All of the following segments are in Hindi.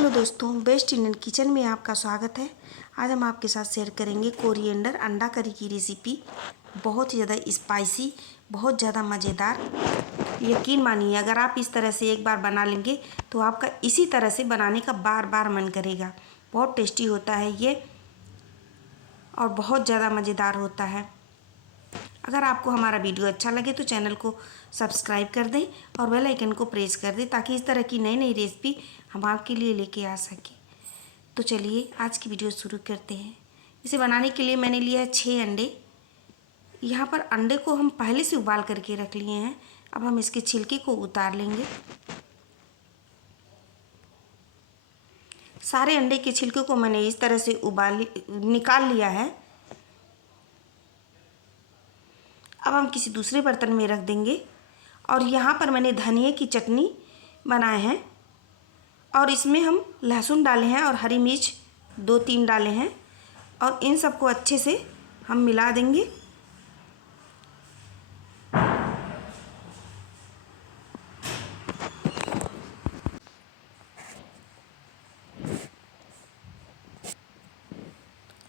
हेलो दोस्तों, बेस्ट इंडियन किचन में आपका स्वागत है। आज हम आपके साथ शेयर करेंगे कोरिएंडर अंडा करी की रेसिपी। बहुत ही ज़्यादा स्पाइसी, बहुत ज़्यादा मज़ेदार। यकीन मानिए, अगर आप इस तरह से एक बार बना लेंगे तो आपका इसी तरह से बनाने का बार बार मन करेगा। बहुत टेस्टी होता है ये और बहुत ज़्यादा मज़ेदार होता है। अगर आपको हमारा वीडियो अच्छा लगे तो चैनल को सब्सक्राइब कर दें और बेल आइकन को प्रेस कर दें ताकि इस तरह की नई नई रेसिपी हम आपके लिए लेके आ सकें। तो चलिए आज की वीडियो शुरू करते हैं। इसे बनाने के लिए मैंने लिया है 6 अंडे। यहाँ पर अंडे को हम पहले से उबाल करके रख लिए हैं। अब हम इसके छिलके को उतार लेंगे। सारे अंडे के छिलके को मैंने इस तरह से निकाल लिया है। अब हम किसी दूसरे बर्तन में रख देंगे और यहाँ पर मैंने धनिए की चटनी बनाए हैं और इसमें हम लहसुन डाले हैं और हरी मिर्च 2-3 डाले हैं और इन सबको अच्छे से हम मिला देंगे।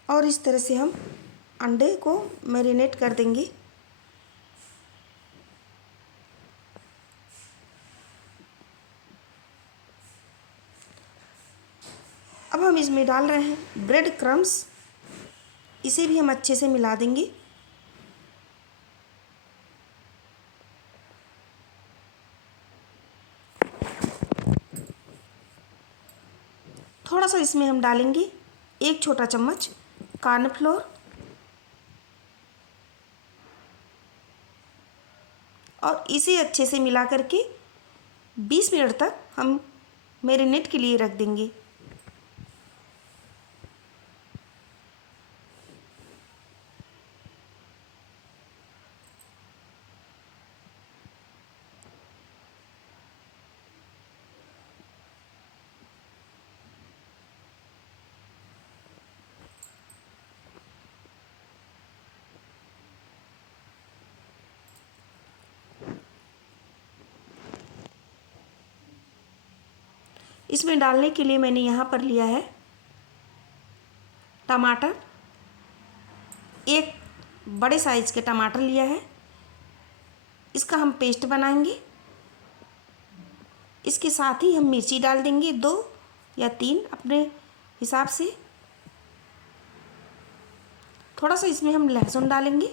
और इस तरह से हम अंडे को मैरिनेट कर देंगे। अब हम इसमें डाल रहे हैं ब्रेड क्रम्स। इसे भी हम अच्छे से मिला देंगे। थोड़ा सा इसमें हम डालेंगे 1 छोटा चम्मच कॉर्नफ्लोर और इसे अच्छे से मिला करके 20 मिनट तक हम मैरिनेट के लिए रख देंगे। इसमें डालने के लिए मैंने यहाँ पर लिया है टमाटर। 1 बड़े साइज़ के टमाटर लिया है। इसका हम पेस्ट बनाएंगे। इसके साथ ही हम मिर्ची डाल देंगे 2 या 3 अपने हिसाब से। थोड़ा सा इसमें हम लहसुन डालेंगे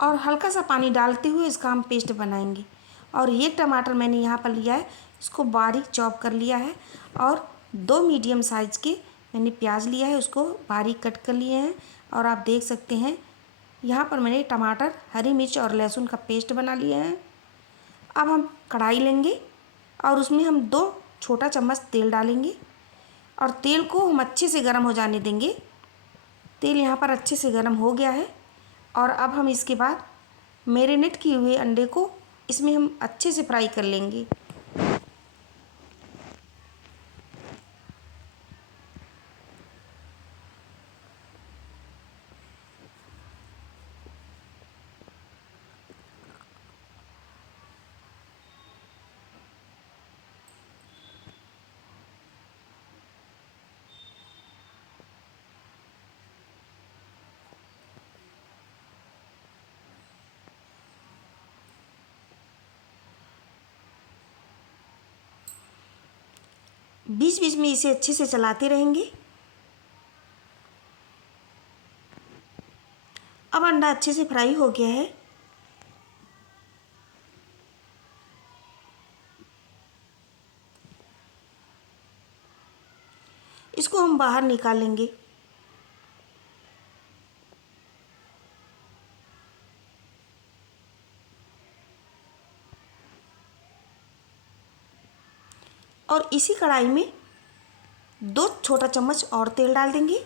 और हल्का सा पानी डालते हुए इसका हम पेस्ट बनाएंगे। और ये टमाटर मैंने यहाँ पर लिया है, इसको बारीक चॉप कर लिया है और 2 मीडियम साइज़ के मैंने प्याज लिया है, उसको बारीक कट कर लिए हैं। और आप देख सकते हैं यहाँ पर मैंने टमाटर, हरी मिर्च और लहसुन का पेस्ट बना लिया है। अब हम कढ़ाई लेंगे और उसमें हम 2 छोटा चम्मच तेल डालेंगे और तेल को हम अच्छे से गर्म हो जाने देंगे। तेल यहाँ पर अच्छे से गर्म हो गया है और अब हम इसके बाद मैरिनेट किए हुए अंडे को इसमें हम अच्छे से फ्राई कर लेंगे। बीच बीच में इसे अच्छे से चलाते रहेंगे। अब अंडा अच्छे से फ्राई हो गया है। इसको हम बाहर निकाल लेंगे। और इसी कढ़ाई में 2 छोटा चम्मच और तेल डाल देंगे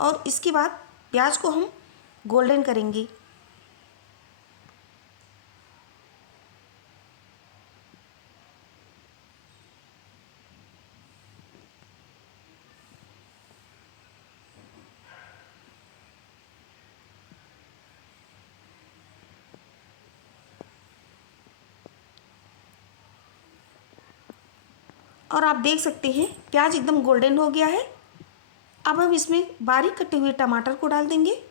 और इसके बाद प्याज को हम गोल्डन करेंगे। और आप देख सकते हैं प्याज एकदम गोल्डन हो गया है। अब हम इसमें बारीक कटे हुए टमाटर को डाल देंगे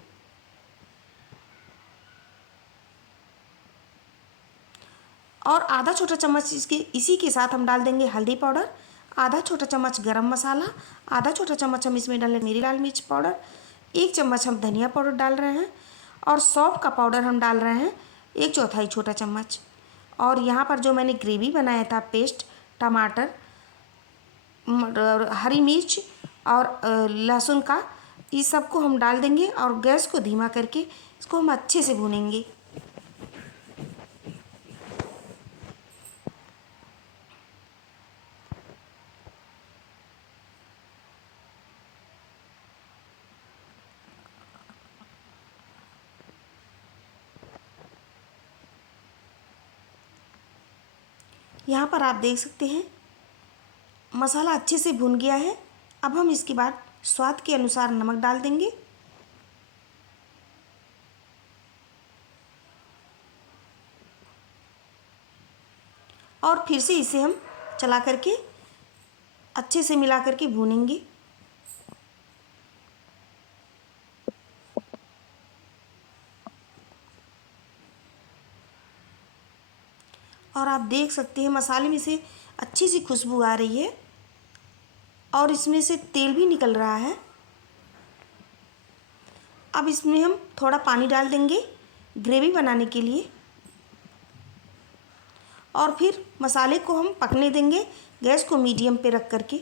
और आधा छोटा चम्मच इसी के साथ हम डाल देंगे हल्दी पाउडर, आधा छोटा चम्मच गरम मसाला, आधा छोटा चम्मच हम इसमें डालेंगे मेरी लाल मिर्च पाउडर, 1 चम्मच हम धनिया पाउडर डाल रहे हैं और सौंफ का पाउडर हम डाल रहे हैं 1/4 छोटा चम्मच। और यहाँ पर जो मैंने ग्रेवी बनाया था पेस्ट, टमाटर, हरी मिर्च और लहसुन का, इस सबको हम डाल देंगे और गैस को धीमा करके इसको हम अच्छे से भूनेंगे। यहाँ पर आप देख सकते हैं मसाला अच्छे से भुन गया है। अब हम इसके बाद स्वाद के अनुसार नमक डाल देंगे और फिर से इसे हम चला करके अच्छे से मिला करके भूनेंगे। और आप देख सकते हैं मसाले में से अच्छी सी खुशबू आ रही है और इसमें से तेल भी निकल रहा है। अब इसमें हम थोड़ा पानी डाल देंगे ग्रेवी बनाने के लिए और फिर मसाले को हम पकने देंगे गैस को मीडियम पे रख करके।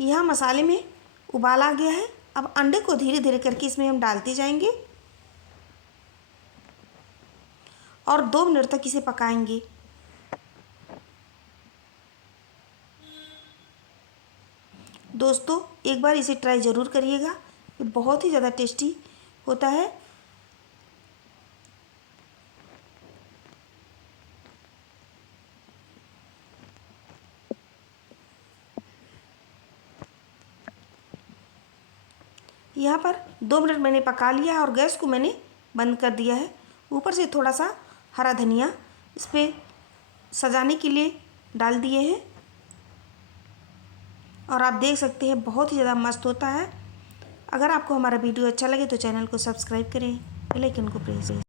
यहाँ मसाले में उबाल आ गया है। अब अंडे को धीरे धीरे करके इसमें हम डालते जाएंगे और 2 मिनट तक इसे पकाएंगे। दोस्तों एक बार इसे ट्राई ज़रूर करिएगा, ये बहुत ही ज़्यादा टेस्टी होता है। यहाँ पर 2 मिनट मैंने पका लिया है और गैस को मैंने बंद कर दिया है। ऊपर से थोड़ा सा हरा धनिया इस पर सजाने के लिए डाल दिए हैं और आप देख सकते हैं बहुत ही ज़्यादा मस्त होता है। अगर आपको हमारा वीडियो अच्छा लगे तो चैनल को सब्सक्राइब करें, बेल आइकन को प्रेस करें।